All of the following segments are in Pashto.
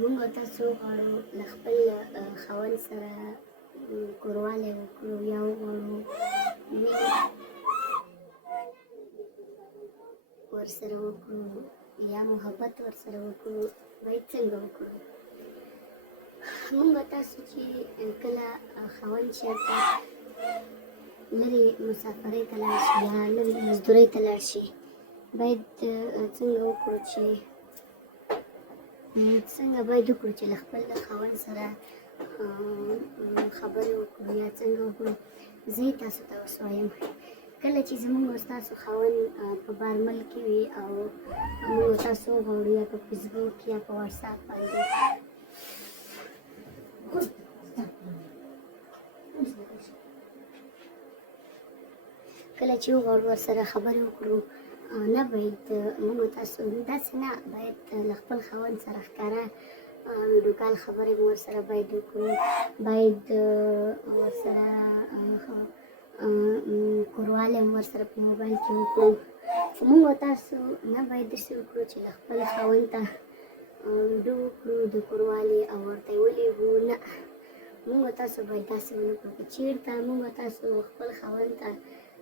موږ او تاسو غواړو له خپل خاوند سره کوروالی وکړو یا وغواړو مینه ورسره وکړو یا محبت ورسره وکړو، باید څنګه وکړو؟ موږ او تاسو چې کله خاوند چېرته لرې مسافرۍ ته لاړ شي یا لرې مزدورۍ ته لاړ شي، باید څنګه وکړو چې له خپل خاوند سره خبرې وکړو یا څنګه وکړو. زه یې تاسو ته اوس وایم، کله چې زموږ او ستاسو خاوند په بارمل کې وي او موږ او تاسو وغواړو یا په فیسبوک یا په واټساپ باندې کله چې وغواړو ورسره خبرې وکړو، نه باید موږ او تاسو داسې نه، باید له خپل خاوند سره ښکاره ویډیو کال خبرې مو ورسره باید وکړو، باید ورسره کوروالی مو ورسره په موبایل کې وکړو. خو موږ او تاسو نه باید داسې وکړو چې له خپل خاوند ته ویډیو وکړو د کوروالي او ورته یې ولیږو. نه، موږ او تاسو باید داسې ونه کړو. که چېرته موږ او تاسو خپل خاوند ته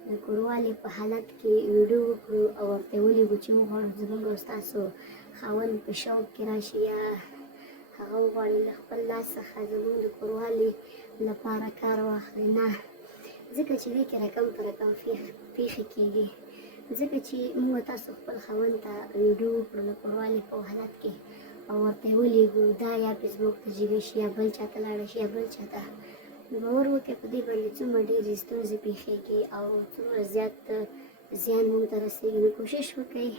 د کوروالي په حالت کې ویډیو وکړو او ورته یې ولیږو چې وغواړو زموږ او ستاسو خاوند په شوق کې راشي یا هغه وغواړي له خپل لاس څخه زموږ د کوروالي لپاره کار واخلي، نه، ځکه چې دې کې رقم په رقم پېښې کېږي. ځکه چې موږ او تاسو خپل خاوند ته ویډیو وکړو د کوروالي په حالت کې او ورته یې ولیږو، دا یا فیسبوک ته جګه شي یا بل چا ته لاړه شي یا بل چا ته، نو باور وکړئ په دې باندې څومره ډېرې ستونزې پېښېږي او څومره زیات زیان موږ ته رسېږي. نو کوشش وکړئ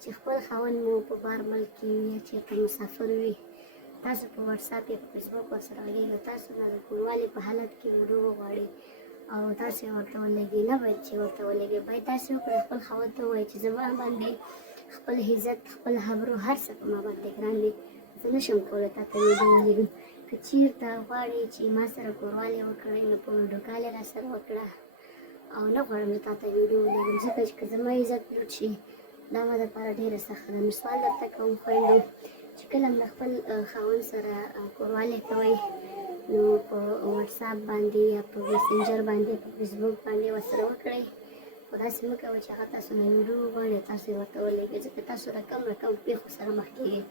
چې خپل خاوند مو په بار ملک کې وي یا چېرته مسافر وي، تاسو په واټساپ یا په فیسبوک ورسره ولیږئ، تاسو نه د کوروالي په حالت کې ویډیو وغواړئ او تاسو یې ورته ولېږئ. نه باید چې ورته ولېږئ، باید داسې وکړئ خپل خاوند ته ووایئ چې زما باندې خپل عزت، خپل ابرو، هر څه په ما باندې ګران دي، زه نه شم کولی تا ته ویډیو ولیږم. که چېرته غواړې چې ما سره کوروالی وکړئ نو په ویډیو کال یې راسره وکړه او نه غواړم زه تا ته ویډیو ولیږم، ځکه چې که زما عزت لوټ شي دا ما دپاره ډېره سخته ده. نو سوال درته کوم خویندو چې کله هم له خپل خاوند سره کوروالی کوئ نو په واټساپ باندې یا په مسنجر باندې په فیسبوک باندې ورسره وکړئ، خو داسې مه کوئ چې هغه تاسو نه ویډیو وغواړي تاسو یې ورته ولېږئ، ځکه تاسو رقم پېښو سره مخ کېږئ.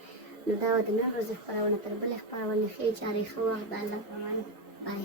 نو دا وه د نن ورځې خپرونه، تر بلې خپرونې ښې چارې، ښه وخت، د الله په امان. بای.